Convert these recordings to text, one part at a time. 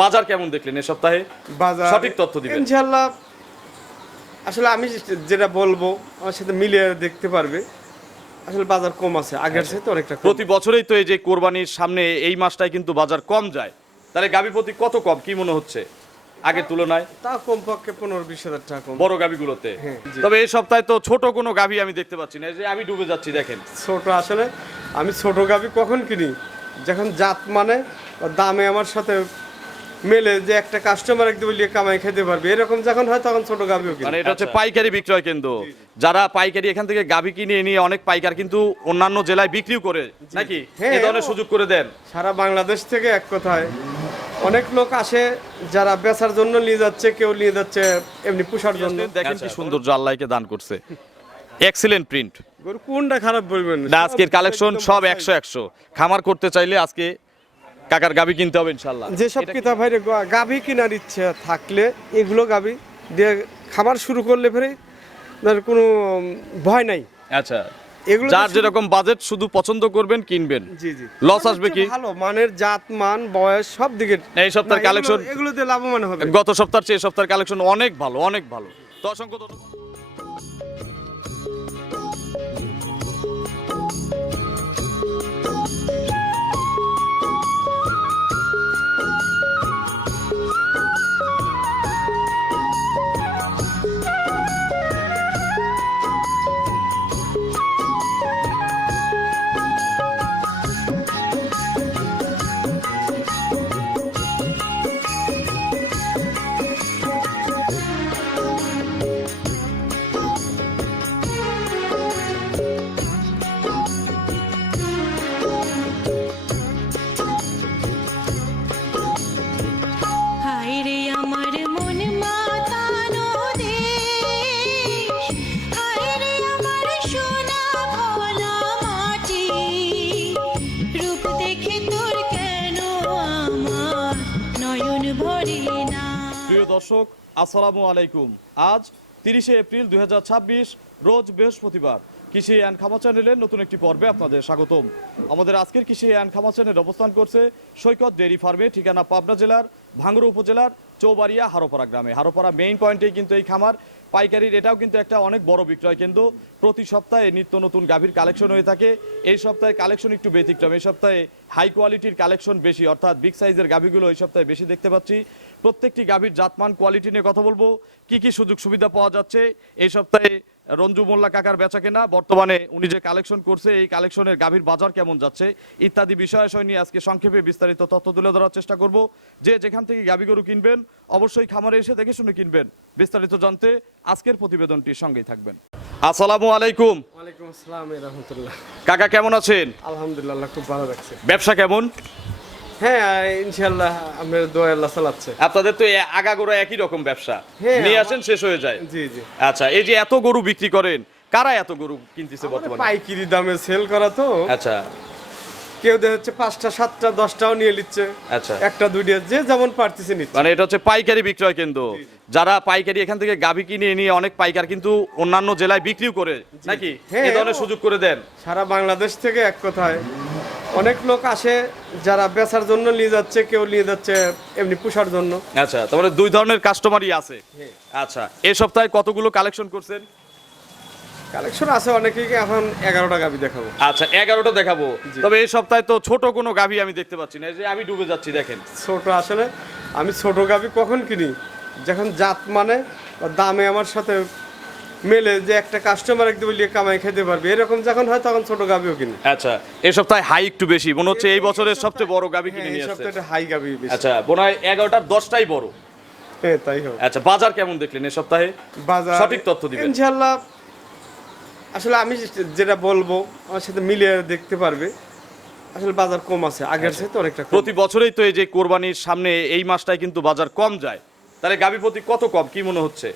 বাজার কেমন দেখলেন এই সপ্তাহে? বাজার সঠিক তথ্য দিবেন ইনশাআল্লাহ। আসলে আমি যেটা বলবো আমার সাথে মিলিয়ে দেখতে পারবে। আসলে বাজার কম আছে, আগের চেয়ে তো অনেকটা কম। প্রতি বছরই তো এই যে কোরবানির সামনে এই মাসটায় কিন্তু বাজার কম যায়, তাহলে গাভী প্রতি কত কম কি মনে হচ্ছে আগের তুলনায়? তা কমপক্ষে 15-20 হাজার টাকা কম। বড় গাভীগুলোতে। হ্যাঁ, জি। তবে এই সপ্তাহে তো ছোট কোনো গাভী আমি দেখতে পাচ্ছি না, এই যে আমি ডুবে যাচ্ছি দেখেন। ছোট আসলে আমি ছোট গাভি কখন কিনি, যখন জাত মানে বা দামে আমার সাথে মেলে, যে একটা কাস্টমার একদম বলিয়ে কামাই খেতে পারবে, এরকম যখন হয় তখন ছোট গাভিও কিনি। মানে এটা হচ্ছে পাইকারি বিক্রয় কেন্দ্র। যারা পাইকারি এখান থেকে গাভী কিনে নিয়ে অনেক পাইকার কিন্তু অন্যান্য জেলায় বিক্রিও করে নাকি, হ্যাঁ, এই ধরনের সুযোগ করে দেন। সারা বাংলাদেশ থেকে এক কথায় অনেক লোক আসে, যারা বেচার জন্য নিয়ে যাচ্ছে, কেউ নিয়ে যাচ্ছে এমনি পোষার জন্য। দেখেন কি সৌন্দর্য আল্লাহকে দান করছে, এক্সিলেন্ট প্রিন্ট। গরু কোনটা খারাপ বলবেন না, আজকের কালেকশন সব 100 খামার করতে চাইলে আজকে কাকার গাভী কিনতে হবে ইনশাল্লাহ। যেসব কিতাব ভাইরে গাভি কেনার ইচ্ছে থাকলে এগুলো গাভি দিয়ে খাবার শুরু করলে ফেরে কোনো ভয় নাই। আচ্ছা, এগুলো যার যেরকম বাজেট শুধু পছন্দ করবেন কিনবেন। জি জি, লস আসবে কি? ভালো মানের জাত মান বয়স সব দিকে। এই সপ্তাহের কালেকশন এগুলো দিয়ে লাভবান হবে। গত সপ্তাহের চেয়ে এই সপ্তাহের কালেকশন অনেক ভালো, অনেক ভালো। তো অসংখ্য ধন্যবাদ। হায়রে আমার মন মাতানো দেশ, হায়রে আমার সোনা ভোলা মাটি, রূপ দেখে তোর কেন আমার নয়ন ভরে না। প্রিয় দর্শক, আসসালামু আলাইকুম। আজ 30শে এপ্রিল 2026, রোজ বৃহস্পতিবার। কৃষি অ্যান্ড খামার চ্যানেলের নতুন একটি পর্বে আপনাদের স্বাগতম। আমাদের আজকের কৃষি অ্যান্ড খামার চ্যানেল অবস্থান করছে সৈকত ডেইরি ফার্মে, ঠিকানা পাবনা জেলার ভাঙ্গুড়া উপজেলার চৌবাড়িয়া হারোপাড়া গ্রামে। হারোপাড়া মেইন পয়েন্টেই কিন্তু এই খামার। পাইকারির এটাও কিন্তু একটা অনেক বড় বিক্রয় কেন্দ্র। প্রতি সপ্তাহে নিত্য নতুন গাভীর কালেকশন হয়ে থাকে। এই সপ্তাহে কালেকশন একটু ব্যতিক্রম, এই সপ্তাহে হাই কোয়ালিটির কালেকশন বেশি, অর্থাৎ বিগ সাইজের গাভীগুলো এই সপ্তাহে বেশি দেখতে পাচ্ছি। প্রত্যেকটি গাভীর জাতমান কোয়ালিটি নিয়ে কথা বলবো, কি কি সুযোগ সুবিধা পাওয়া যাচ্ছে এই সপ্তাহে। রঞ্জু মোল্লা কাকার বেচা কেনা, বর্তমানে উনি যে কালেকশন করছে এই কালেকশনের গাভীর বাজার কেমন যাচ্ছে ইত্যাদি বিষয় নিয়ে আজকে সংক্ষেপে বিস্তারিত তথ্য তুলে ধরার চেষ্টা করব। যে যেখান থেকে গাভী গরু কিনবেন অবশ্যই খামারে এসে দেখে শুনে কিনবেন। বিস্তারিত জানতে আজকের প্রতিবেদনটির সঙ্গেই থাকবেন। আসসালামু আলাইকুম। ওয়ালাইকুম আসসালাম রাহমাতুল্লাহ। কাকা কেমন আছেন? আলহামদুলিল্লাহ, খুব ভালো লাগছে। ব্যবসা কেমন? হ্যাঁ ইনশাআল্লাহ, আপনার দোয়া আল্লাহ চালাচ্ছে। আপনাদের তো আগাগোড়া একই রকম ব্যবসা, হ্যাঁ, নিয়ে আসেন শেষ হয়ে যায়। জি জি, আচ্ছা, এই যে এত গরু বিক্রি করেন, কারা এত গরু কিনতেছে বর্তমানে? পাইকারি দামে সেল করা তো। আচ্ছা কেউ দেখা যাচ্ছে 5টা 7টা 10টাও নিয়ে নিচ্ছে, আচ্ছা, একটা দুইটা যে যেমন পারতেছে নিচ্ছে। মানে এটা হচ্ছে পাইকারি বিক্রয় কেন্দ্র। যারা পাইকারি এখান থেকে গাভী কিনে নিয়ে অনেক পাইকার কিন্তু অন্যান্য জেলায় বিক্রিও করে নাকি, হ্যাঁ, এই ধরনের সুযোগ করে দেন। সারা বাংলাদেশ থেকে এক কথায় অনেক লোক আসে, যারা বেচার জন্য নিয়ে যাচ্ছে, কেউ নিয়ে যাচ্ছে এমনি পোষার জন্য। আচ্ছা, তারপরে দুই ধরনের কাস্টমারই আছে। আচ্ছা, এই সপ্তাহে কতগুলো কালেকশন করছেন? কালেকশন আছে অনেকেই, এখন 11টা গাভি দেখাবো। আচ্ছা, 11টা দেখাবো। তবে এই সপ্তাহে তো ছোট কোনো গাভী আমি দেখতে পাচ্ছি না, এই যে আমি ডুবে যাচ্ছি দেখেন। ছোট আসলে আমি ছোট গাভি কখন কিনি, যখন জাত মানে বা দামে আমার সাথে মেলে, যে একটা কাস্টমার একদম বলিয়ে কামাই খেতে পারবে, এরকম যখন হয় তখন ছোট গাভিও কিনি। আচ্ছা, এই সপ্তাহে হাই একটু বেশি মনে হচ্ছে, এই বছরের সবচেয়ে বড় গাভী কিনে এই নিয়ে আসছে। সপ্তাহে হাই গাভি বেশি। আচ্ছা, মনে হয় 11টার 10টাই বড়। হ্যাঁ তাই হবে। আচ্ছা, বাজার কেমন দেখলেন এই সপ্তাহে? বাজার সঠিক তথ্য দিবেন ইনশাআল্লাহ। আসলে আমি যেটা বলবো আমার সাথে মিলিয়ে দেখতে পারবে। আসলে বাজার কম আছে, আগের চেয়ে তো অনেকটা কম। প্রতি বছরই তো এই যে কোরবানির সামনে এই মাসটায় কিন্তু বাজার কম যায়, তাহলে গাভী প্রতি কত কম কি মনে হচ্ছে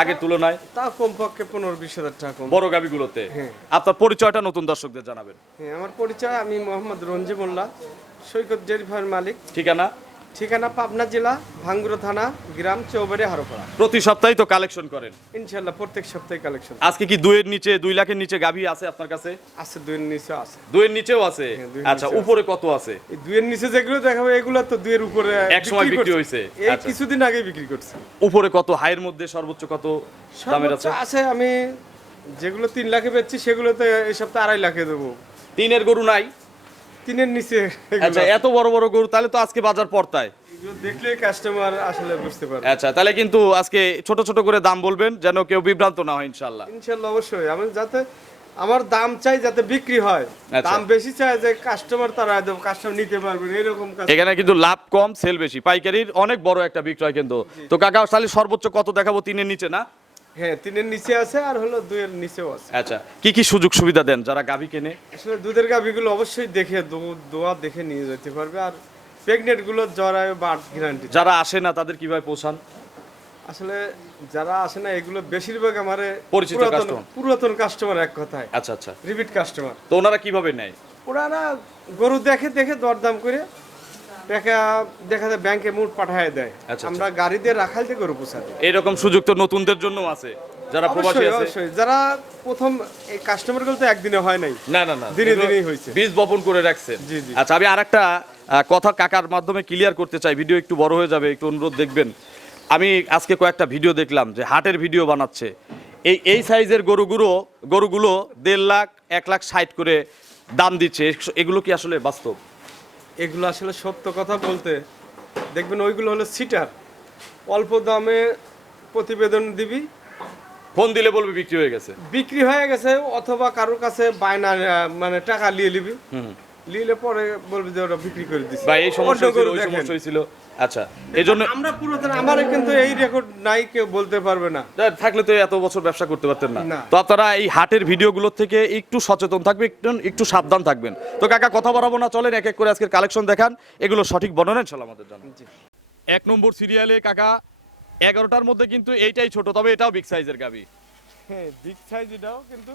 আগের তুলনায়? তা কমপক্ষে 15-20 হাজার টাকা কম। বড় গাভীগুলোতে। হ্যাঁ। আপনার পরিচয়টা নতুন দর্শকদের জানাবেন। হ্যাঁ, আমার পরিচয়, আমি মোহাম্মদ রঞ্জি মোল্লা, সৈকত ডেইরি ফার্মের মালিক। ঠিকানা? ঠিকানা পাবনা জেলা ভাঙ্গুড়া থানা গ্রাম চৌবাড়ি হারোপাড়া। প্রতি সপ্তাহে তো কালেকশন করেন? ইনশাল্লাহ প্রত্যেক সপ্তাহে কালেকশন আজকে কি 2-এর নিচে 2 লাখের নিচে গাভী আছে আপনার কাছে? আছে, দুইয়ের নিচে আছে। 2-এর নিচেও আছে? হ্যাঁ, 2-এর আচ্ছা, নিচে উপরে কত আছে? এই দুইয়ের নিচে যেগুলো দেখাবো এগুলো তো দুইয়ের উপরে এক সময় বিক্রি করছে। হয়েছে? এই আচ্ছা। কিছুদিন আগে বিক্রি করছে। উপরে কত, হাইয়ের মধ্যে সর্বোচ্চ কত দামের সর্বোচ্চ আছে? আছে, আমি যেগুলো 3 লাখে বেচছি সেগুলোতে এই সপ্তাহে 2.5 লাখে দেবো। 3-এর গরু নাই? 3-এর নিচে এগুলো আচ্ছা, আছে। এত বড় বড় গরু, তাহলে তো আজকে বাজার পড়তায়। এগুলো দেখলে কাস্টমার আসলে বুঝতে পারবে। আচ্ছা, তাহলে কিন্তু আজকে ছোট ছোট করে দাম বলবেন, যেন কেউ বিভ্রান্ত না হয় ইনশাআল্লাহ। ইনশাল্লাহ অবশ্যই, আমি যাতে আমার দাম চাই যাতে বিক্রি হয়, আচ্ছা। দাম বেশি চাই যে কাস্টমার তারা দেব, কাস্টমার নিতে পারবেন এরকম কাজ। এখানে কিন্তু লাভ কম, সেল বেশি, পাইকারির অনেক বড় একটা বিক্রয় কেন্দ্র। তো কাকা, তাহলে সর্বোচ্চ কত দেখাবো? 3-এর নিচে না? হ্যাঁ, 3-এর নিচে আছে আর হলো 2-এর নিচেও আছে। আচ্ছা, কি কি সুযোগ সুবিধা দেন যারা গাভী কেনে? আসলে দুধের গাভিগুলো অবশ্যই দেখে দোয়া দেখে নিয়ে যেতে পারবে, আর প্রেগনেন্ট গুলো জরায়ু বার্থ গ্যারান্টি। যারা আসে না তাদের কিভাবে পৌঁছান? আসলে যারা আসে না এগুলো বেশিরভাগ আমার পরিচিত customer। পুরাতন কাস্টমার, এক কথায় আচ্ছা আচ্ছা, রিপিট কাস্টমার। তো ওনারা কিভাবে নেয়? ওনারা গরু দেখে দেখে দরদাম করে টাকা দেখা যায় ব্যাংকে মুট পাঠায় দেয়, আচ্ছা। আমরা গাড়ি দিয়ে রাখাইতে গরু পোষা দিই। এরকম সুযোগ তো নতুনদের জন্য আছে, যারা প্রবাসী অবশ্যই আছে। অবশ্যই, যারা প্রথম এই কাস্টমার গুলো তো একদিনে হয় নাই, না না না, ধীরে এগুলো ধীরেই হয়েছে। বীজ বপন করে রাখছেন। জি, জি। আচ্ছা, আমি আরেকটা কথা কাকার মাধ্যমে ক্লিয়ার করতে চাই, ভিডিও একটু বড় হয়ে যাবে, একটু অনুরোধ দেখবেন। আমি আজকে কয়েকটা ভিডিও দেখলাম যে হাটের ভিডিও বানাচ্ছে, এই সাইজের গরুগুলো 1.5 লাখ 1,60,000 করে দাম দিচ্ছে। এগুলো কি আসলে বাস্তব? এগুলো আসলে সত্য কথা বলতে দেখবেন ওইগুলো হলো সিটার, অল্প দামে প্রতিবেদন দিবি, ফোন দিলে বলবে বিক্রি হয়ে গেছে। বিক্রি হয়ে গেছে, অথবা কারোর কাছে বায়না মানে টাকা নিয়ে নিবি, নিলে পরে বলবি যে ওটা বিক্রি করে দিছি। বা এই সমস্যা অন্য ছিল, গরু ওই দেখেন। সমস্যা হয়েছিল। আচ্ছা, এই জন্য আমরা পুরাতন, আমার কিন্তু এই রেকর্ড নাই, কেউ বলতে পারবে না। থাকলে তো এত বছর ব্যবসা করতে পারতেন না। না। তো আপনারা এই হাটের ভিডিওগুলোর থেকে একটু সচেতন থাকবেন, একটু সাবধান থাকবেন। তো কাকা, কথা বাড়াবো না, চলেন এক এক করে আজকের কালেকশন দেখান, এগুলো সঠিক বর্ণনা ইনশাআল্লাহ আমাদের জানান। 1 নম্বর সিরিয়ালে কাকা 11টার মধ্যে কিন্তু এইটাই ছোট, তবে এটাও বিগ সাইজের গাভী। হ্যাঁ, বিগ সাইজ এটাও, কিন্তু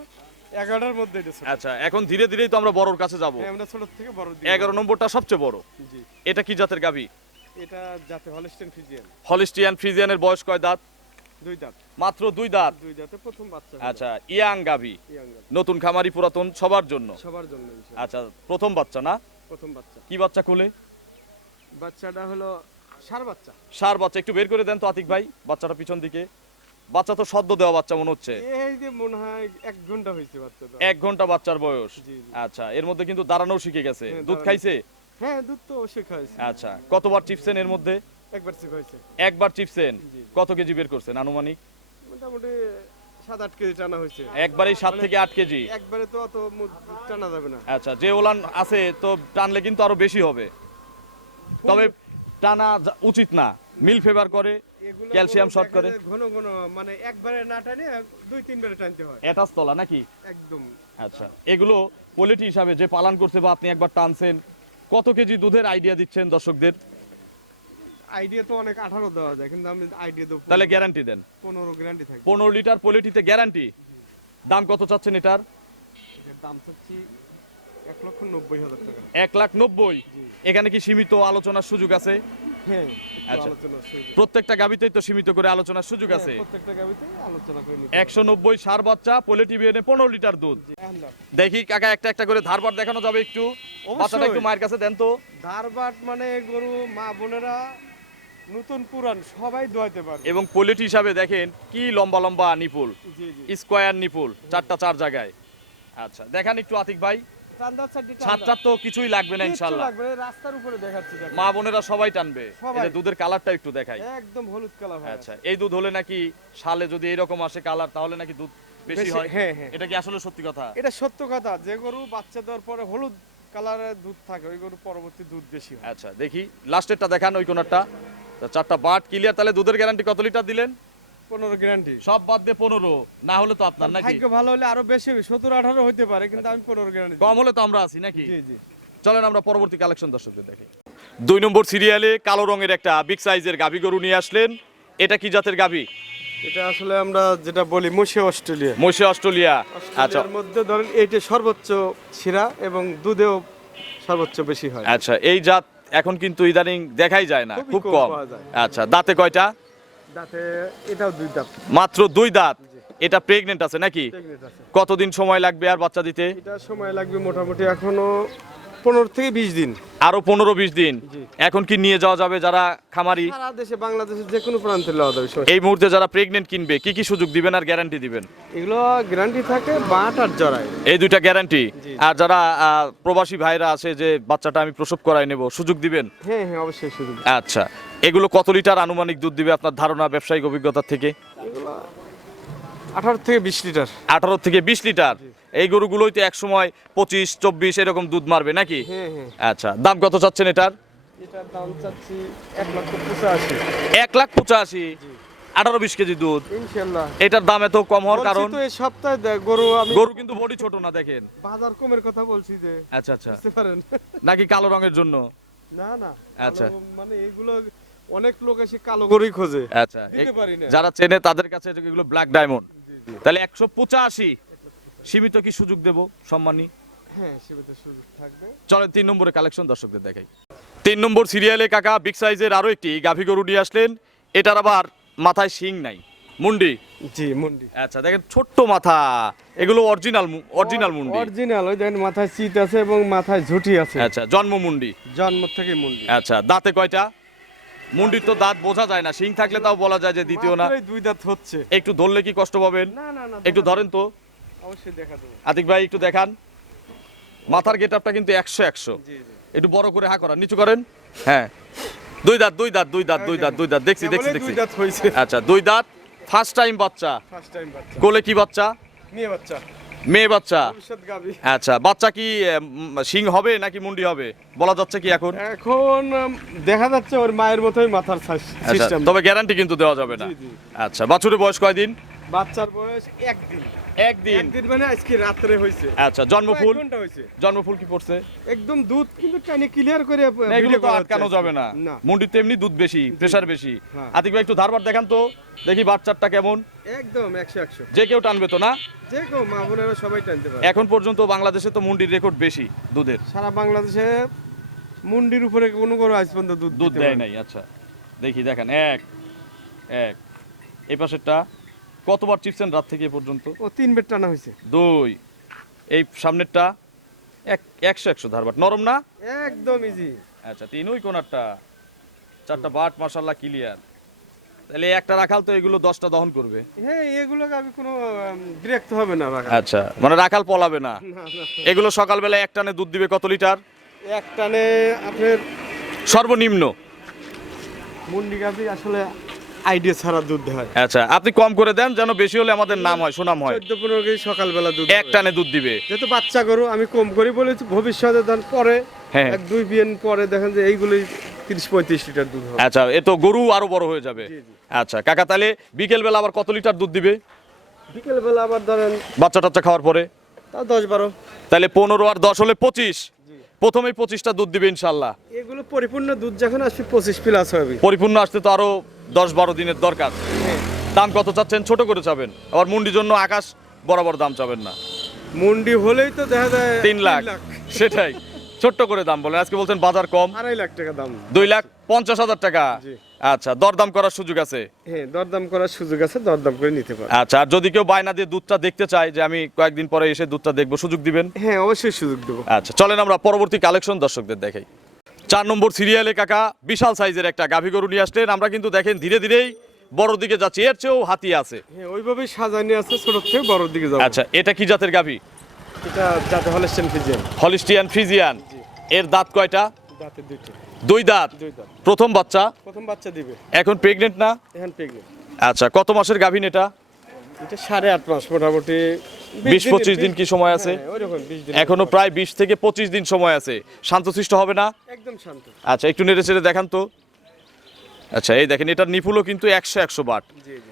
11টার মধ্যে এটা ছোট। আচ্ছা, এখন ধীরে ধীরেই তো আমরা বড়র কাছে যাব। হ্যাঁ, আমরা ছোট থেকে বড় দিই। 11 নম্বরটা সবচেয়ে বড়। জি, এটা কি জাতের গাভী? এটা জাতে হলস্টেইন ফ্রিজিয়ান। হলিস্টিয়ান ফ্রিজিয়ানের বয়স কয় দাঁত? 2 দাঁত। মাত্র 2 দাঁত। 2 দাঁতে প্রথম বাচ্চা। আচ্ছা, ইয়াং গাভী, Young girl, নতুন খামারি পুরাতন সবার জন্য। সবার জন্য ইনশাআল্লাহ। আচ্ছা, প্রথম বাচ্চা না? প্রথম বাচ্চা। কি বাচ্চা কোলে? বাচ্চাটা হলো ষাঁড় বাচ্চা। সার বাচ্চা, একটু বের করে দেন তো আতিক ভাই বাচ্চাটা পিছন দিকে। বাচ্চা তো সদ্য দেওয়া বাচ্চা মনে হচ্ছে। এই যে মনে হয় 1 ঘন্টা হয়েছে বাচ্চাটা। 1 ঘন্টা বাচ্চার বয়স। জি, জি। আচ্ছা, এর মধ্যে কিন্তু দাঁড়ানো শিখে গেছে। হ্যাঁ, দুধ দাঁড়ানো। খাইছে? হ্যাঁ, দুধ তো অবশ্যই খাইছে। আচ্ছা, কতবার চিপছেন এর মধ্যে? একবার চেক হয়েছে। একবার চিপছেন। জি। কত কেজি বের করছেন আনুমানিক? মোটামুটি 7-8 কেজি টানা হয়েছে। একবারেই 7 থেকে 8 কেজি। একবারে তো অত দুধ টানা যাবে না। আচ্ছা, যে ওলান আছে তো টানলে কিন্তু আরো বেশি হবে, তবে টানা উচিত না, মিল ফেভার করে, এগুলো ক্যালসিয়াম গরু শর্ট দেখা করে। যায় ঘন ঘন, মানে একবারে না টানে 2-3 বারে টানতে হয় এটাস তলা নাকি? একদম। আচ্ছা, এগুলো কোয়ালিটি হিসাবে যে পালন করছে বা আপনি একবার টানছেন, কত কেজি দুধের আইডিয়া দিচ্ছেন দর্শকদের? আইডিয়া তো অনেক 18 দেওয়া যায়, কিন্তু আমি আইডিয়া দেব তাহলে গ্যারান্টি দেন। 15 গ্যারান্টি থাকে। 15 লিটার কোয়ালিটিতে গ্যারান্টি। দাম কত চাচ্ছেন এটার? এর দাম চাচ্ছি 1,90,000 টাকা। 1,90,000। এখানে কি সীমিত আলোচনার সুযোগ আছে? হ্যাঁ, আচ্ছা। আলোচনা শুরু। প্রত্যেকটা গাবিতেই তো সীমিত করে আলোচনার সুযোগ আছে। প্রত্যেকটা গাবিতে আলোচনা করে নিতে 190 সার বাচ্চা, পোলেটি বিয়েনে 15 লিটার দুধ। হবে। দেখি কাকা, একটা একটা করে ধারবার দেখানো যাবে একটু? বাচ্চাটা একটু মায়ের কাছে দেন তো। ধারবাট মানে গরু মা বোনেরা নতুন পুরান সবাই দোয়াইতে পারে। এবং কোয়ালিটি হিসাবে দেখেন কি লম্বা লম্বা নিপুল, জি জি। স্কোয়ার নিপুল, 4টা 4 জায়গায়। আচ্ছা, দেখান একটু আতিক ভাই। টান্দার চারটি ছাদটা তো কিছুই লাগবে না ইনশাআল্লাহ, লাগবে, রাস্তার উপরে দেখাচ্ছি দেখো। মা বোনেরা সবাই টানবে। সবাই। এই যে দুধের কালারটা একটু দেখাই। একদম হলুদ কালার হয়। আচ্ছা, এই দুধ হলে নাকি সালে যদি এরকম আসে কালার, তাহলে নাকি দুধ বেশি বেশি, হয়। হ্যাঁ, হ্যাঁ। এটা কি আসলে সত্যি কথা? এটা সত্য কথা, যে গরু বাচ্চা দেওয়ার পরে হলুদ কালারের দুধ থাকে ওই গরু পরবর্তী দুধ বেশি হয়। আচ্ছা, দেখি লাস্টেরটা দেখান, ওই কোনারটা। তো 4টা বাট ক্লিয়ার। তাহলে দুধের গ্যারান্টি কত লিটার দিলেন? 15 গ্যারান্টি। সব বাদ দিয়ে 15, না হলে তো আপনার নাকি? ভাগ্য ভালো হলে আরো বেশি হবে, 17-18 হইতে পারে, কিন্তু আমি 15 গ্যারান্টি। কম হলে তো আমরা আছি নাকি? জি জি। চলেন আমরা পরবর্তী কালেকশন দর্শকদের দেখি। 2 নম্বর সিরিয়ালে কালো রঙের একটা বিগ সাইজের গাভী গরু নিয়ে আসলেন। এটা কি জাতের গাভী? এটা আসলে আমরা যেটা বলি মশি অস্ট্রেলিয়া। মশি অস্ট্রেলিয়া। আচ্ছা অস্ট্রেলিয়ার মধ্যে ধরেন এইটা সর্বোচ্চ শিরা এবং দুধেও সর্বোচ্চ বেশি হয়। আচ্ছা, এই জাত এখন কিন্তু ইদানিং দেখাই যায় না, খুবই খুব কম কম। পাওয়া যায়। আচ্ছা, দাঁতে কয়টা? দাঁতে এটাও 2 দাঁত মাত্র 2 দাঁত। এটা প্রেগনেন্ট আছে নাকি? প্রেগনেন্ট আছে। কতদিন সময় লাগবে আর বাচ্চা দিতে? এটা সময় লাগবে মোটামুটি এখনো 15 থেকে 20 দিন। আরো 15-20 দিন। জি। এখন কি নিয়ে যাওয়া যাবে যারা খামারি? সারা দেশে বাংলাদেশের যে কোনো প্রান্তে লওয়া যাবে সমস্যা নেই। এই মুহূর্তে যারা প্রেগনেন্ট কিনবে কি কি সুযোগ দিবেন আর গ্যারান্টি দিবেন? এগুলো গ্যারান্টি থাকে বাট আর জরায়। এই দুইটা গ্যারান্টি। জি। আর যারা প্রবাসী ভাইরা আছে যে বাচ্চাটা আমি প্রসব করাই নেব, সুযোগ দিবেন? হ্যাঁ হ্যাঁ অবশ্যই সুযোগ। আচ্ছা, এগুলো কত লিটার আনুমানিক দুধ দিবে আপনার ধারণা ব্যবসায়িক অভিজ্ঞতা থেকে? এগুলো 18 থেকে 20 লিটার। 18 থেকে 20 লিটার। এই গরুগুলোই তো এক সময় 25-24 এরকম দুধ মারবে নাকি? হ্যাঁ হ্যাঁ। আচ্ছা, দাম কত চাচ্ছেন এটার? এটার দাম চাচ্ছি 1,85,000। 1,85,000। 18-20 কেজি দুধ। ইনশাআল্লাহ। এটার দাম এত কম হওয়ার কারণ? বলছি তো এই সপ্তাহে গরু আমি গরু কিন্তু বডি ছোট না, দেখেন। বাজার কমের কথা বলছি যে আচ্ছা আচ্ছা, বুঝতে পারেন। নাকি কালো রঙের জন্য? না না আচ্ছা। কালো মানে এগুলো অনেক লোক এসে কালো গরুই খোঁজে। আচ্ছা, দিতে পারি না। যারা চেনে তাদের কাছে এগুলো ব্ল্যাক ডায়মন্ড। তাহলে 185। সীমিত কি সুযোগ দেব সম্মানী? হ্যাঁ সীমিত সুযোগ থাকবে। চলেন 3 নম্বরে কালেকশন দর্শকদের দেখাই। 3 নম্বর সিরিয়ালে কাকা বিগ সাইজের আরো একটি গাভী গরু নিয়ে আসলেন। এটার আবার মাথায় শিং নাই, মুন্ডি। জি মুন্ডি। আচ্ছা, দেখেন ছোট্ট মাথা। এগুলো অরিজিনাল মুন্ডি। অরিজিনাল ওই দেখেন মাথায় চিত আছে এবং মাথায় ঝুঁটি আছে। আচ্ছা, জন্ম মুন্ডি। জন্ম থেকে মুন্ডি। আচ্ছা, দাঁতে কয়টা? মুন্ডির তো দাঁত বোঝা যায় না, শিং থাকলে তাও বলা যায় যে দ্বিতীয় না। মাত্রই 2 দাঁত হচ্ছে। একটু ধরলে কি কষ্ট পাবেন? না না না একটু ধরেন তো অবশ্যই দেখা দেবো। আতিক ভাই, একটু দেখান। মাথার গেটআপটা কিন্তু 100। জি জি। একটু বড় করে হা করান, নিচু করেন। হ্যাঁ, 2 দাঁত। দেখছি। কেবলই 2 দাঁত হয়েছে। আচ্ছা, 2 দাঁত। ফার্স্ট টাইম বাচ্চা। ফার্স্ট টাইম বাচ্চা। কোলে কি বাচ্চা? মেয়ে বাচ্চা। মেয়ে বাচ্চা। ভবিষ্যৎ গাভী। আচ্ছা, বাচ্চা কি শিং হবে নাকি মুন্ডি হবে বলা যাচ্ছে কি এখন? এখন দেখা যাচ্ছে ওর মায়ের মতোই মাথার আচ্ছা, সিস্টেম। তবে গ্যারান্টি কিন্তু দেওয়া যাবে না। জি, জি। আচ্ছা, বাছুরের বয়স কয়দিন? বাচ্চার বয়স 1 দিন। একদিন। একদিন মানে আজকে রাত্রে হয়েছে। আচ্ছা, জন্মফুল? 1 ঘন্টা হয়েছে। জন্মফুল কি পড়ছে? একদম দুধ কিন্তু টাইনে ক্লিয়ার করে না, এগুলো তো আটকানো যাবে না। না। মুন্ডিতে এমনি দুধ বেশি, প্রেসার বেশি। হ্যাঁ। আতিক ভাই একটু ধারবার দেখান তো, দেখি বাচ্চাটা কেমন। একদম 100 যে কেউ টানবে তো না? যে কেউ মা বোনেরা সবাই টানতে পারে। এখন পর্যন্ত বাংলাদেশে তো মুন্ডির রেকর্ড বেশি দুধের। সারা বাংলাদেশে মুন্ডির উপরে কোনো গরু আজ পর্যন্ত দুধ দুধ দিতে দেয় পারে নাই। আচ্ছা, দেখি দেখান। এক এই পাশেরটা কতবার চিপছেন রাত থেকে এ পর্যন্ত? ও 3 বেড টানা হয়েছে। 2। এই সামনেরটা 100 ধারবাট, নরম না? একদম ইজি। আচ্ছা, 3 ওই কোনারটা। 4টা বাট মাশাআল্লাহ ক্লিয়ার। তাহলে একটা রাখাল তো এগুলো 10টা দহন করবে। হ্যাঁ এগুলোকে আমি কোনো বিরক্ত হবে না রাখা। আচ্ছা, মানে রাখাল পলাবে না। না না এগুলো সকালবেলা এক টানে দুধ দিবে কত লিটার? এক টানে আপনার সর্বনিম্ন? মুন্ডি গাভী আসলে আইডিয়া ছাড়া দুধ হয়। আচ্ছা, আপনি কম করে দেন যেন বেশি হলে আমাদের নাম হয়, সুনাম হয়। 14-15 কেজি সকালবেলা দুধ এক টানে দুধ দিবে। যেহেতু বাচ্চা গরু আমি কম করি বলেছি, ভবিষ্যতে ধর পরে হ্যাঁ। 1-2 বিয়েন পরে দেখেন যে এইগুলোই 30-35 লিটার দুধ হবে। আচ্ছা, এ তো গরু আরো বড় হয়ে যাবে। জি, জি। আচ্ছা কাকা, তাহলে বিকেল বেলা আবার কত লিটার দুধ দিবে বিকেল বেলা আবার ধরেন বাচ্চা টাচ্চা খাওয়ার পরে? তাও 10-12। তাহলে 15 আর 10 হলে 25। প্রথমেই 25টা দুধ দিবে ইনশাল্লাহ। এগুলো পরিপূর্ণ দুধ যখন আসবে 25 প্লাস হবে। পরিপূর্ণ আসতে তো আরো 10-12 দিনের দরকার। দাম কত চাচ্ছেন? ছোট করে চাবেন? আবার মুন্ডির জন্য আকাশ বরাবর দাম চাবেন না? মুন্ডি হলেই তো দেখা যায় 3 লাখ। সেটাই, ছোট্ট করে দাম বলেন। আজকে বলছেন বাজার কম। 2.5 লাখ টাকা দাম। 2,50,000 টাকা। জি। আচ্ছা, দরদাম করার সুযোগ আছে? হ্যাঁ দরদাম করার সুযোগ আছে, দরদাম করে নিতে পারে। আচ্ছা, আর যদি কেউ বায়না দিয়ে দুধটা দেখতে চায় যে আমি কয়েকদিন পরে এসে দুধটা দেখবো, সুযোগ দিবেন? হ্যাঁ অবশ্যই সুযোগ দেবো। আচ্ছা, চলেন আমরা পরবর্তী কালেকশন দর্শকদের দেখাই। 4 নম্বর সিরিয়ালে কাকা বিশাল সাইজের একটা গাভী গরু নিয়ে আসলেন। আমরা কিন্তু দেখেন ধীরে ধীরেই বড় দিকে যাচ্ছি, এর চেয়েও হাতি আছে। হ্যাঁ ওইভাবেই সাজানি আছে, ছোট থেকে বড়র দিকে যাবো। আচ্ছা, এটা কি জাতের গাভী? এটা যাতে হলস্টেইন ফ্রিজিয়ান। Holstein Friesian. এর দাঁত কয়টা? দাঁতে 2টা। 2 দাঁত। 2 দাঁত। প্রথম বাচ্চা? প্রথম বাচ্চা দিবে। এখন প্রেগনেন্ট না? এখন প্রেগনেন্ট। আচ্ছা, কত মাসের গাভীন এটা? এটা 8.5 মাস মোটামুটি। 20-25 দিন কি সময় আছে? হ্যাঁ, ওইরকম 20 দিন। এখনো প্রায় 20 থেকে 25 দিন সময় আছে। শান্তশিষ্ট হবে না? একদম শান্ত। আচ্ছা, একটু নেড়ে চেড়ে দেখান তো। আচ্ছা, এই দেখেন এটার নিপুলও কিন্তু 100 বাট। জি জি।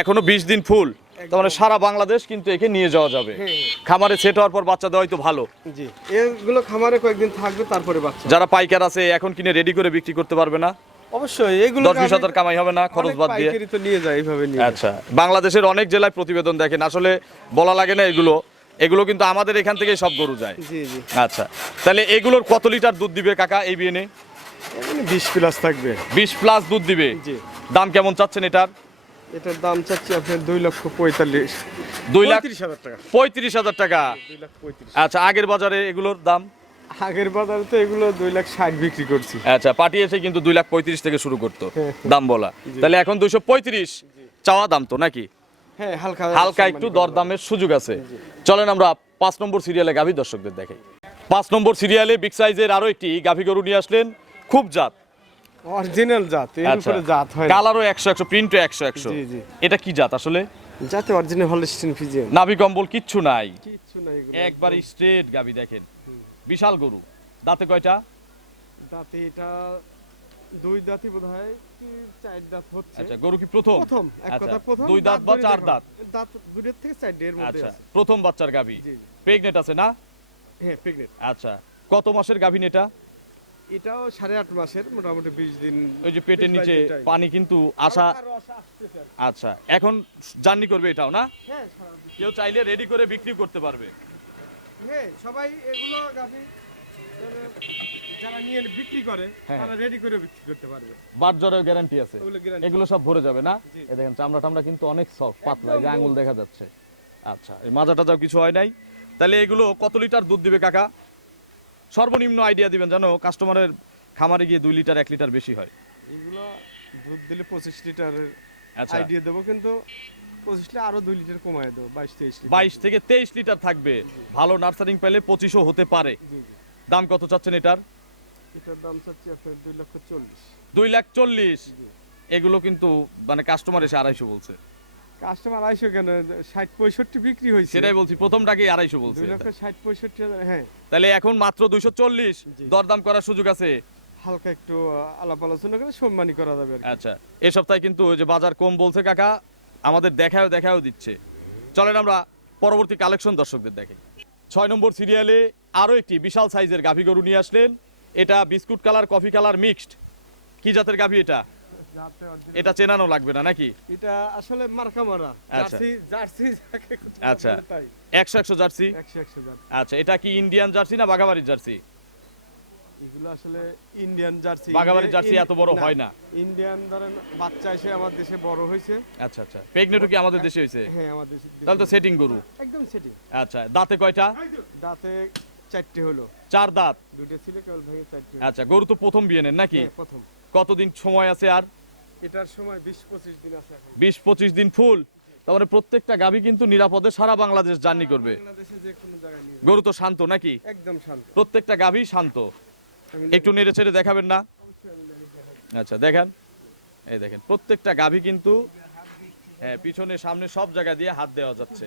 এখনো 20 দিন ফুল। তার মানে সারা বাংলাদেশ কিন্তু একে নিয়ে যাওয়া যাবে। হ্যাঁ। খামারে সেট হওয়ার পর বাচ্চা দেওয়াই তো ভালো। জি এগুলো খামারে কয়েকদিন থাকবে তারপরে বাচ্চা। যারা পাইকার আছে এখন কিনে রেডি করে বিক্রি করতে পারবে না? অবশ্যই এগুলো 10-20 হাজার কামাই হবে না খরচ বাদ দিয়ে? পাইকারি তো নিয়ে যায় এইভাবে নিয়ে। আচ্ছা, বাংলাদেশের অনেক জেলায় প্রতিবেদন দেখেন, আসলে বলা লাগে না এগুলো। এগুলো কিন্তু আমাদের এখান থেকে সব গরু যায়। জি জি, আচ্ছা, তাহলে এগুলোর কত লিটার দুধ দিবে কাকা এই বিয়েনে? এখানে 20+ থাকবে। 20+ দুধ দিবে। জি, দাম কেমন চাচ্ছেন এটার? এটার দাম চাচ্ছি আপনার 2,45,000 2,35,000 টাকা। 35,000 টাকা। 2,35,000। আচ্ছা, আগের বাজারে এগুলোর দাম? আগের বাজারে তো এগুলো 2,60,000 বিক্রি করছি। আচ্ছা, পাঠিয়েছে কিন্তু 2,35,000 থেকে শুরু করতো দাম বলা। তাহলে এখন 235 চাওয়া দাম তো নাকি? হ্যাঁ, হালকা হালকা একটু দরদামের সুযোগ আছে। চলেন আমরা 5 নম্বর সিরিয়ালে গাভী দর্শকদের দেখাই। 5 নম্বর সিরিয়ালে বিগ সাইজের আরো একটি গাভী গরু নিয়ে আসলেন, খুব জাত। অরিজিনাল জাত, এর আচ্ছা, উপরে জাত হয় না। কালারও 100 প্রিন্টও 100। জি জি, এটা কি জাত আসলে? জাতে অরিজিনাল হলস্টিন ফ্রিজিয়ান। নাভি কম্বল কিচ্ছু নাই, কিচ্ছু নাই এগুলো। একবারই স্ট্রেট গাভী। দেখেন বিশাল গরু। দাঁতে কয়টা? দাঁতে এটা 2 দাঁতই বোধহয়, কি 4 দাঁত হচ্ছে। আচ্ছা, গরু কি প্রথম? প্রথম, এক আচ্ছা, কথা প্রথম। 2 দাঁত বা 4 দাঁত? দাঁত 2 থেকে 4 এর মধ্যে আচ্ছা, আছে। প্রথম বাচ্চার গাভী। জি জি, প্রেগনেন্ট আছে না? হ্যাঁ প্রেগনেন্ট। আচ্ছা, কত মাসের গাভীন এটা? এটাও 8.5 মাসের, মোটামুটি 20 দিন। ওই যে পেটের 20-22 নিচে দিন। পানি কিন্তু আসা। আরো আসতেছে আর কি। আচ্ছা, এখন জার্নি করবে এটাও না? হ্যাঁ সারা- কেউ চাইলে রেডি করে বিক্রি করতে পারবে। হ্যাঁ, সবাই এগুলো গাভী যারা নিয়ে বিক্রি করে হ্যাঁ। তারা রেডি করে বিক্রি করতে পারবে। বাট জ্বরের গ্যারান্টি আছে। ওগুলো guarantee। এগুলো সব ভরে যাবে না? জি। এই দেখেন চামড়া টামড়া কিন্তু অনেক সফট, পাতলা, এই যে একদম আঙুল দেখা যাচ্ছে। আচ্ছা, এই মাজাটা যাও কিছু হয় নাই। তাহলে এগুলো কত লিটার দুধ দিবে কাকা? সর্বনিম্ন আইডিয়া দিবেন, জানো কাস্টমারের খামারে গিয়ে 2 লিটার 1 লিটার বেশি হয়। এগুলো দুধ দিলে 25 লিটারের আচ্ছা, আইডিয়া দেবো, কিন্তু 25 লিটার আরো 2 লিটার কমায় দেবো, 22-23 লিটার। 22 থেকে 23 লিটার থাকবে। ভালো নার্সারিং পেলে 25ও হতে পারে। জি জি, দাম কত চাচ্ছেন এটার? এটার দাম চাচ্ছি আপনার 2,40,000। 2,40,000। এগুলো কিন্তু মানে কাস্টমার এসে 250 বলছে। কাস্টমার আইসো কেন, 60-65 বিক্রি হয়েছে। সেটাই বলছি, প্রথমটাকে 250 বলছে। 2,60,65,000। হ্যাঁ, তাহলে এখন মাত্র 240। জি। দরদাম করার সুযোগ আছে। হালকা একটু আলাপ আলোচনা করে সম্মানী করা যাবে আর কি। আচ্ছা, এ সপ্তাহে কিন্তু ওই যে বাজার কম বলছে কাকা, আমাদের দেখাও দিচ্ছে। চলেন আমরা পরবর্তী কালেকশন দর্শকদের দেখি। 6 নম্বর সিরিয়ালে আরো একটি বিশাল সাইজের গাভী গরু নিয়ে আসলেন। এটা biscuit colour coffee colour mixed. কি জাতের গাভী এটা? যাতে original- এটা চেনানো লাগবে না নাকি? এটা আসলে মার্কা মারা, আচ্ছা। জার্সি যাকে আচ্ছা। বলে তাই। 100 জার্সি। 100 জার্সি। আচ্ছা, এটা কি ইন্ডিয়ান জার্সি না বাঘাবাড়ির জার্সি? এগুলো আসলে ইন্ডিয়ান জার্সি। বাঘাবাড়ির জার্সি এত বড় হয় না। ইন্ডিয়ান ধরেন বাচ্চা এসে আমার দেশে বড় হয়েছে। আচ্ছা আচ্ছা, প্রেগনেন্টও কি আমাদের দেশে হয়েছে? হ্যাঁ, আমার দেশে। তাহলে তো সেটিং গরু। একদম সেটিং। আচ্ছা, দাঁতে কয়টা? দাঁতে 4টে হলো, 4 দাঁত। 2টে ছিল কেবল ভেঙে 4টে। আচ্ছা, গরু তো প্রথম বিয়ে নেন নাকি? হ্যাঁ, প্রথম। কতদিন সময় আছে আর? এটার সময় 20-25 দিন আছে এখন। 20-25 দিন ফুল। তার মানে প্রত্যেকটা গাভী কিন্তু নিরাপদে সারা বাংলাদেশ জার্নি করবে। বাংলাদেশে যে কোনো জায়গায় নিয়ে গরু তো শান্ত নাকি? যাবে। একদম শান্ত। প্রত্যেকটা গাভী শান্ত। আমি একটু নেড়ে ছেড়ে দেখাবেন না? আচ্ছা, দেখান। এই দেখেন প্রত্যেকটা গাভী কিন্তু হ্যাঁ, পিছনে সামনে সব জায়গা দিয়ে হাত দেওয়া যাচ্ছে।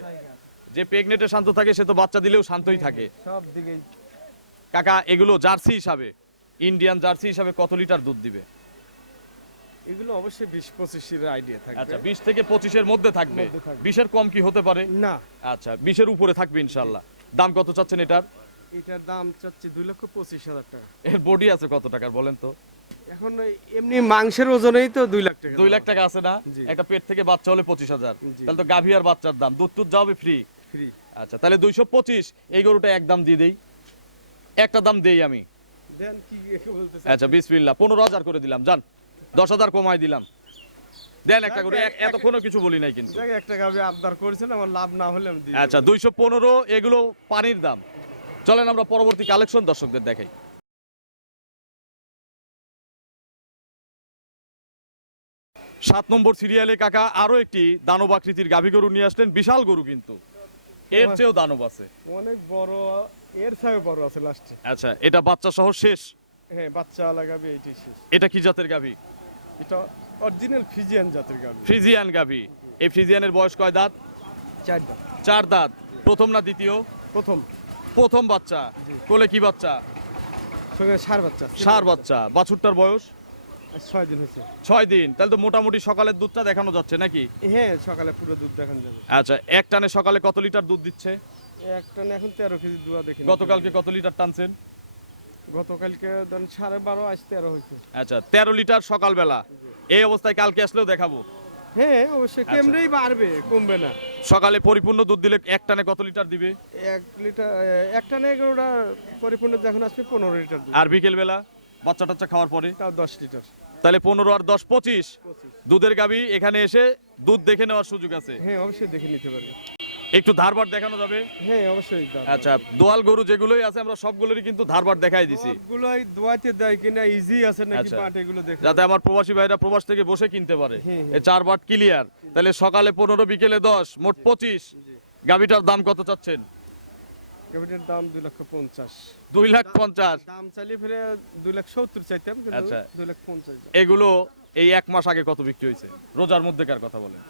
যে প্রেগনেন্টে শান্ত থাকে সে তো বাচ্চা দিলেও শান্তই থাকে। সব দিকেই। কাকা, এগুলো জার্সি হিসাবে, ইন্ডিয়ান জার্সি হিসাবে কত লিটার দুধ দিবে? এগুলো অবশ্যই 20-25 এর আইডিয়া থাকবে। আচ্ছা, 20 থেকে 25-এর মধ্যে থাকবে। মধ্যে থাকবে। 20-এর কম কি হতে পারে? না, আচ্ছা, 20-এর উপরে থাকবে ইনশাল্লাহ। দাম কত চাচ্ছেন এটার? এটার দাম চাচ্ছি 2,25,000 টাকা। এর বডি আছে কত টাকার বলেন তো? এখন এমনি মাংসের ওজনেই তো 2 লাখ টাকা। 2 লাখ টাকা আছে না? জি। একটা পেট থেকে বাচ্চা হলে 25,000। জি। তাহলে তো গাভী আর বাচ্চার দাম, দুধ টুধ যাবে ফ্রি। ফ্রি। আচ্ছা, তাহলে 225। এই গরুটা একদম দিয়ে দেই, একটা দাম দেই আমি। দেন কি বলতেছে? আচ্ছা, বিসমিল্লাহ, 15,000 করে দিলাম। জান, 10,000 কমাই দিলাম। দেন একটা গরু, এতক্ষণও কিছু বলি নাই কিন্তু। জায়গায় একটা গাবে আবদার করেছেন, আমার লাভ না হলে আমি দিই। আচ্ছা, 215 এগুলো পানির দাম। চলেন আমরা পরবর্তী কালেকশন দর্শকদের দেখাই। 7 নম্বর সিরিয়ালে কাকা আরো একটি দানব আকৃতির গাভী গরু নিয়ে আসলেন। বিশাল গরু কিন্তু, এর চেয়েও দানব আছে। অনেক বড়, এর চেয়ে বড় আছে লাস্টে। আচ্ছা, এটা বাচ্চা সহ শেষ। হ্যাঁ, বাচ্চা লাগাবে এইটাই শেষ। এটা কি জাতের গাভী? এটা অরিজিনাল ফিজিয়ান জাতের গাবে। ফ্রিজিয়ান গাভী। এই ফ্রিজিয়ানের বয়স কয় দাঁত? 4 দাঁত। 4 দাঁত। প্রথম না দ্বিতীয়? প্রথম। প্রথম বাচ্চা। কোলে কি বাচ্চা? সঙ্গে ষাঁড় বাচ্চা। ষাঁড় বাচ্চা। বাছুরটার বয়স 6 দিন হয়েছে। 6 দিন। তাহলে তো মোটামুটি সকালের দুধটা দেখানো যাচ্ছে নাকি? হ্যাঁ, সকালে পুরো দুধ দেখান যাবে। আচ্ছা, এক টানে সকালে কত লিটার দুধ দিচ্ছে? একটা না, এখন 13 কেজি দুয়া দেখি। গতকালকে কত লিটার টানছেন? গতকালকে ধরেন 12.5 আজ 13 হয়েছে। আচ্ছা, 13 লিটার সকালবেলা। এই অবস্থায় কালকে আসলেও দেখাবো। হ্যাঁ অবশ্যই কেমনেই বাড়বে, কমবে না। সকালে পরিপূর্ণ দুধ দিলে এক টানে কত লিটার দিবে? 1 লিটার একটা না এগুলোটা পরিপূর্ণ যখন আসবে 15 লিটার দুধ, আর বিকেল বেলা বাচ্চা টাচ্চা খাওয়ার পরে তাও 10 লিটার। তাহলে 15 আর 10 25 দুধের গাভী এখানে এসে দুধ দেখে নেওয়ার সুযোগ আছে। হ্যাঁ অবশ্যই দেখে নিতে পারবে। একটু ধারবাট দেখানো যাবে? হ্যাঁ অবশ্যই দাও। আচ্ছা, দোয়াল গরু যেগুলোই আছে আমরা সবগুলোরই কিন্তু ধারবাট দেখাই দিছি, সবগুলোই দোয়াতে দেয় কিনা, ইজি আছে নাকি আচ্ছা। বাট এগুলো দেখে। যাতে আমার প্রবাসী ভাইরা প্রবাস থেকে বসে কিনতে পারে। হ্যাঁ, হ্যাঁ। এই 4 বাট ক্লিয়ার। তাহলে সকালে 15 বিকেলে 10 মোট 25। গাভীটার দাম কত চাচ্ছেন? ক্যাপিটাল দাম 2,50,000। 2,50,000। দাম চালিয়ে ফিরে 2,70,000 চাইতাম, কিন্তু আচ্ছা। 2,50,000। এগুলো এই 1 মাস আগে কত বিক্রি হয়েছে? রোজার মধ্যেকার কথা বলেন।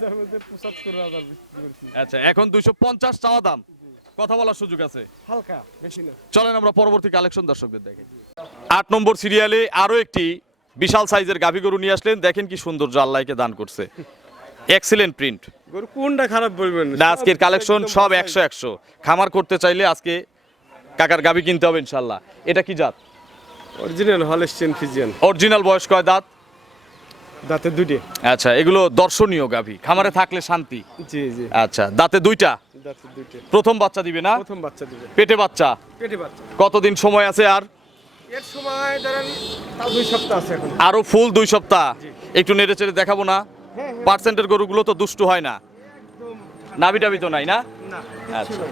যার মধ্যে 75,000 বিক্রি করছি। আচ্ছা, এখন 250 চাওয়া দাম, কথা বলার সুযোগ আছে। হালকা, বেশি না। চলেন আমরা পরবর্তী কালেকশন দর্শকদের দেখি। 8 নম্বর সিরিয়ালে আরো একটি বিশাল সাইজের গাভী গরু নিয়ে আসলেন। দেখেন কি সৌন্দর্য আল্লাহকে দান করছে, এক্সিলেন্ট প্রিন্ট। গরু কোনটা খারাপ বলবেন না, আজকের কালেকশন সব 100 খামার করতে চাইলে আজকে কাকার গাভী কিনতে হবে ইনশাল্লাহ। এটা কি জাত? Original Holstein Friesian. অরিজিনাল বয়স কয় দাঁত? দাঁতে দুটো। আচ্ছা, এগুলো দর্শনীয় গাভী, খামারে থাকলে শান্তি। জি জি, আচ্ছা, দাঁতে দুইটা, দাঁতে দুটো। প্রথম বাচ্চা দিবে না? প্রথম বাচ্চা দিবে। পেটে বাচ্চা। পেটে বাচ্চা। কতদিন সময় আছে আর? এর সময় ধরেন তাও 2 সপ্তাহ আছে এখন। আরো ফুল 2 সপ্তাহ। একটু নেড়ে চেড়ে দেখাবো না? হ্যাঁ, পার্সেন্টের গরুগুলো তো দুষ্টু হয় না, একদম নাভি টাভি তো নাই না? না। আচ্ছা,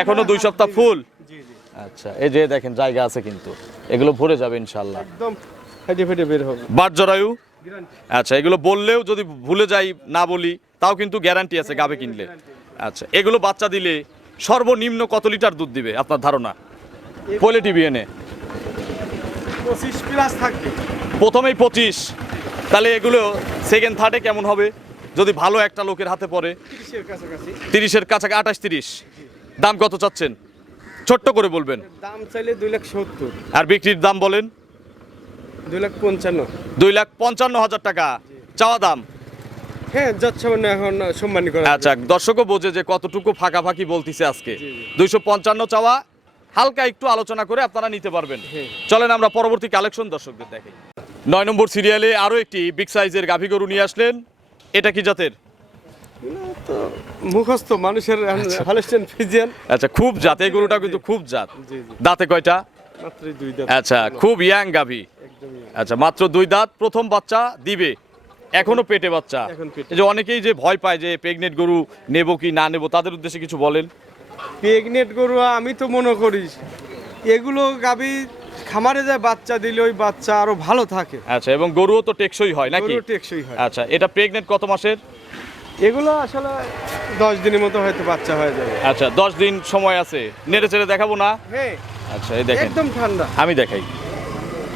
এখনো 2 সপ্তাহ ফুল। জি জি, আচ্ছা, এই যে দেখেন জায়গা আছে কিন্তু, এগুলো ভরে যাবে ইনশাল্লাহ। একদম ফেটে ফেটে বের হবে। বাট জরায়ু। গ্যারান্টি। আচ্ছা, এগুলো বললেও যদি ভুলে যাই না বলি তাও কিন্তু গ্যারান্টি আছে গাবে কিনলে। আচ্ছা, এগুলো বাচ্চা দিলে সর্বনিম্ন কত লিটার দুধ দিবে আপনার ধারণা? পোলে টিভি এনে 25 প্লাস থাকবে। প্রথমেই 25, তাহলে এগুলো সেকেন্ড থার্ডে কেমন হবে যদি ভালো একটা লোকের হাতে পড়ে? 30 এর কাছাকাছি। 30-এর কাছাকাছি, 28-30। দাম কত চাচ্ছেন? ছোট্ট করে বলবেন। দাম চাইলে 2,70,000। আর বিক্রির দাম বলেন? 2,55,000। 2,55,000 টাকা চাওয়া দাম। হ্যাঁ যাচ্ছে মানে এখন সম্মানী করা। আচ্ছা, দর্শকও বোঝে যে কতটুকু ফাঁকাফাঁকি বলতিছে আজকে। জি, জি। 255 চাওয়া, হালকা একটু আলোচনা করে আপনারা নিতে পারবেন। হ্যাঁ। চলেন আমরা পরবর্তী কালেকশন দর্শকদের দেখাই। 9 নম্বর সিরিয়ালে আরো একটি বিগ সাইজের গাভী গরু নিয়ে আসলেন। এটা কি জাতের? তো মুখস্থ মানুষের হলস্টিয়ান ফ্রিজিয়ান। আচ্ছা, খুব জাত, এই গরুটা কিন্তু খুব জাত। জি জি, দাঁতে কয়টা? মাত্র 2 দাঁত। আচ্ছা, খুব ইয়াং গাভী। একদমই। আচ্ছা, মাত্র 2 দাঁত, প্রথম বাচ্চা দিবে, এখনো পেটে বাচ্চা। এখন পেটে। এই যে অনেকেই যে ভয় পায় যে প্রেগনেন্ট গরু নেব কি না নেব, তাদের উদ্দেশ্যে কিছু বলেন। প্রেগনেন্ট গরু আমি তো মনে করি এগুলো গাবি খামারে যায় বাচ্চা দিলে ওই বাচ্চা আরো ভালো থাকে। আচ্ছা, এবং গরুও তো টেকসই হয় নাকি? গরু টেকসই হয়। আচ্ছা, এটা প্রেগনেন্ট কত মাসের? এগুলো আসলে 10 দিনের মতো হয়তো বাচ্চা হয়ে যাবে। আচ্ছা, 10 দিন সময় আছে। নেড়ে চেড়ে দেখাবো না? হ্যাঁ আচ্ছা, এই দেখেন, একদম ঠান্ডা। আমি দেখাই।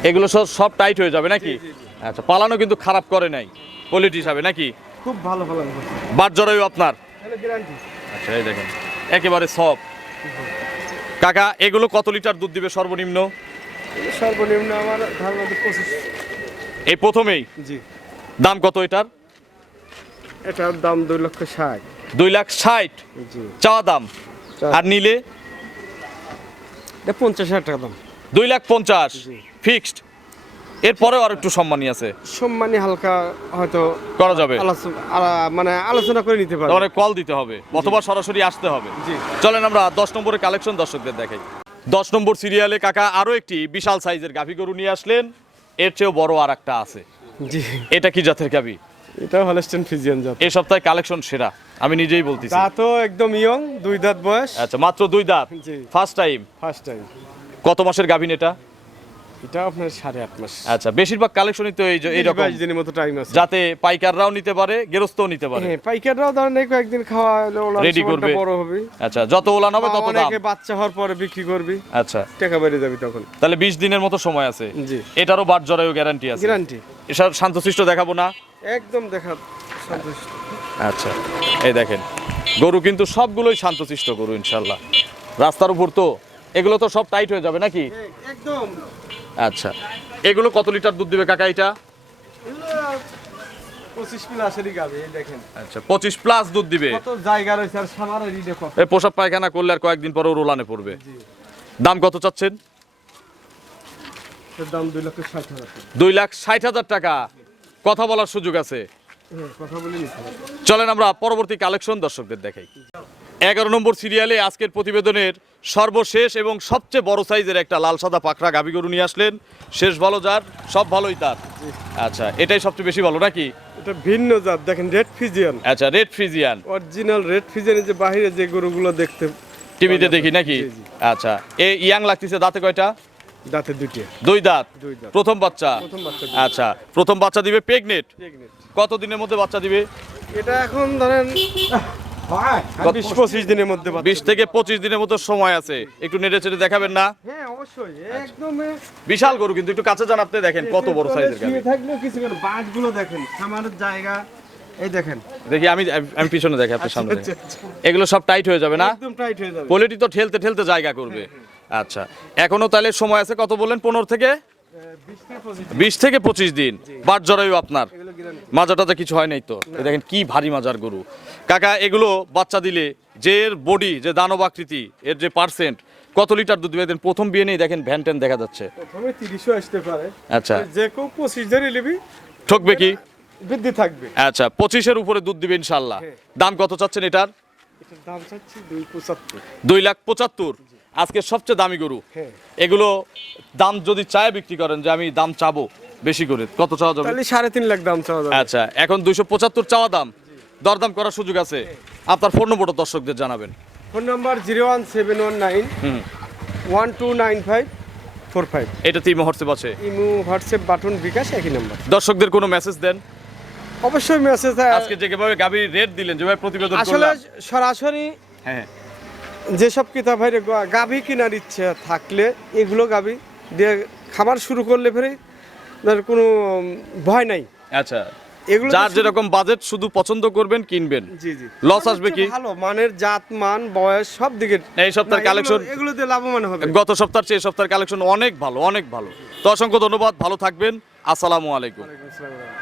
এগুলো সব টাইট হয়ে যাবে নাকি? জি, জি, জি। আচ্ছা, পালানো কিন্তু খারাপ করে নাই কোয়ালিটি হিসাবে নাকি? খুব ভালো ফলন হচ্ছে। বাট জরায়ু আপনার? তাহলে গ্যারান্টি। আচ্ছা, এই দেখেন একেবারে সব। কাকা, এগুলো কত লিটার দুধ দিবে সর্বনিম্ন? সর্বনিম্ন আমার ধারণা 25। এই প্রথমেই জি, দাম কত এটার? এটার দাম 2,60,000। 2,60,000 জি, চাওয়া দাম। আর নিলে এটা 50,000 টাকা দাম। 2,50,000 জি। ফিক্সড। এরপরেও আর একটু সম্মানী আছে, সম্মানী হালকা হয়তো করা যাবে। মানে আলোচনা করে নিতে পারবে। তাহলে কল দিতে হবে অথবা সরাসরি আসতে হবে। জি, চলেন আমরা 10 নম্বরের কালেকশন দর্শকদের দেখাই। 10 নম্বর সিরিয়ালে কাকা আরো একটি বিশাল সাইজের গাভী গরু নিয়ে আসলেন। এর চেয়েও বড় আর একটা আছে। জি, এটা কি জাতের গাভী? এটা হলস্টিয়ান ফ্রিজিয়ান জাত। এই সপ্তাহে কালেকশন সেরা, আমি নিজেই বলতেছি। দাঁতও একদম ইয়ং, 2 দাঁত বয়স। আচ্ছা, মাত্র 2 দাঁত, জি, ফার্স্ট টাইম। First time. কত মাসের গাভীন এটা? এটা আপনার 8.5 মাস। আচ্ছা, বেশিরভাগ কালেকশনই তো এইরকম, 22 দিনের মতো টাইম আছে। যাতে পাইকাররাও নিতে পারে, গেরস্থও নিতে পারে। হ্যাঁ, পাইকাররাও ধরেন এই কয়েকদিন খাওয়া হলে ওলান Ready সময়টা করবে। বড় হবে। আচ্ছা, যত ওলান হবে তত দাম। অনেকে বাচ্চা হওয়ার পরে বিক্রি করবি, আচ্ছা, টাকা বেড়ে যাবে তখন। তাহলে 20 দিনের মতো সময় আছে। জি, এটারও বাট জরায়ু গ্যারান্টি আছে। গ্যারান্টি। এসব শান্তশিষ্ট দেখাবো না? একদম দেখা সন্তুষ্ট। আচ্ছা, এই দেখেন গরু কিন্তু সবগুলোই শান্তশিষ্ট গরু ইনশাল্লাহ। রাস্তার উপর তো এগুলো তো সব টাইট হয়ে যাবে নাকি? একদম। আচ্ছা, এগুলো কত লিটার দুধ দিবে কাকা এটা? এগুলো 25 প্লাসেরই গাবে, এই দেখেন। আচ্ছা, 25 প্লাস দুধ দিবে। কত জায়গা রয়েছে আর সামারেরই দেখো। এই পোশাক পায়খানা করলে আর কয়েকদিন পরে রোলানে পড়বে। জি, দাম কত চাচ্ছেন? এর দাম 2,60,000 টাকা। 2,60,000 টাকা কথা বলার সুযোগ আছে। কথা বলে নিতে হবে। চলেন আমরা পরবর্তী কালেকশন দর্শকদের দেখাই। 11 নম্বর সিরিয়ালে আজকের প্রতিবেদনের সর্বশেষ এবং সবচেয়ে বড় সাইজের একটা লাল সাদা পাকড়া গাভী গরু নিয়ে আসলেন। শেষ ভালো যার, সব ভালোই তার। আচ্ছা, এটাই সবচেয়ে বেশি ভালো নাকি? এটা ভিন্ন জাত, দেখেন রেড ফিজিয়ান, আচ্ছা, রেড ফ্রিজিয়ান। অরিজিনাল রেড ফিজিয়ানের যে বাইরে যে গরুগুলো দেখতে টিভিতে দেখি নাকি? জি, জি। আচ্ছা, এই ইয়াং লাগতেছে, দাঁতে কয়টা? দাঁতে দুটি। দুই দাঁত। দুই দাঁত। প্রথম বাচ্চা। প্রথম বাচ্চা। আচ্ছা, প্রথম বাচ্চা দিবে প্রেগনেন্ট। Pregnant। কত দিনের মধ্যে বাচ্চা দিবে? এটা এখন ধরেন 20-25 দিনের মধ্যে বাচ্চা 20 থেকে 25 দিনের মতো সময় আছে। একটু নেড়ে চেড়ে দেখাবেন না? হ্যাঁ অবশ্যই, একদম বিশাল গরু, কিন্তু একটু কাছে যান, আপনি দেখেন কত বড় সাইজের গাভী। থাকলেও কিছু করে বাঁশগুলো দেখেন, খামারের জায়গা এই দেখেন। দেখি, আমি পিছনে দেখি, আপনি সামনে আচ্ছা, দেখেন। আচ্ছা। এগুলো সব টাইট হয়ে যাবে না? একদম টাইট হয়ে যাবে। কোয়ালিটি তো ঠেলতে ঠেলতে জায়গা করবে। আচ্ছা, এখনো তাহলে সময় আছে, কত বললেন? 15 থেকে 20 থেকে 25 দিন। বাট জরায়ু আপনার এগুলো গিরান। মাজাটাতে কিছু হয় নাই তো? এই দেখেন কি ভারী মাজার গরু কাকা। এগুলো বাচ্চা দিলে যে এর বডি, যে দানব আকৃতি, এর যে পার্সেন্ট, কত লিটার দুধ দিবে? প্রথম বিয়ে নেই, দেখেন ভ্যান ট্যান দেখা যাচ্ছে। প্রথমে 30ও আসতে পারে। আচ্ছা, যে কেউ 25 ধরে নিবি, ঠকবে কি? বৃদ্ধি থাকবে। আচ্ছা, 25-এর উপরে দুধ দিবে ইনশাল্লাহ। হ্যাঁ। দাম কত চাচ্ছেন এটার? এটার দাম চাচ্ছি 275। 2,75,000। আজকে সবচেয়ে দামি গরু। হ্যাঁ। এগুলো দাম যদি চায় বিক্রি করেন, যে আমি দাম চাবো বেশি করে, কত চাওয়া যাবে? তাহলে 3.5 লাখ দাম চাওয়া যাবে। আচ্ছা, এখন 275 চাওয়া দাম, দরদাম করার সুযোগ আছে। আপনার ফোন নম্বরটা দর্শকদের জানাবেন। ফোন নাম্বার 01719 হুম, 129545। এটাতে ইমো হোয়াটসঅ্যাপ আছে। ইমো, হোয়াটসঅ্যাপ, বাটন, বিকাশ একই নাম্বার। দর্শকদের কোনো মেসেজ দেন? অবশ্যই মেসেজ। আজকে যেভাবে গাভীর রেট দিলেন, যেভাবে প্রতিবেদন আসলে করলাম। সরাসরি হ্যাঁ, যেসব কিতাব ভাইরে গাভী কেনার ইচ্ছে থাকলে এগুলো গাভী দিয়ে খাবার শুরু করলে ফেরে ধর কোনো ভয় নাই। আচ্ছা, এগুলো যার যেরকম বাজেট, শুধু পছন্দ করবেন, কিনবেন। জি জি। লস আসবে কি? ভালো মানের জাত মান বয়স সব দিকে। এই সপ্তাহের না, কালেকশন এগুলো দিয়ে লাভবান হবে। গত সপ্তাহের চেয়ে এই সপ্তাহের কালেকশন অনেক ভালো, অনেক ভালো। তো অসংখ্য ধন্যবাদ, ভালো থাকবেন। আসসালামু আলাইকুম। ওয়ালাইকুম আসসালাম।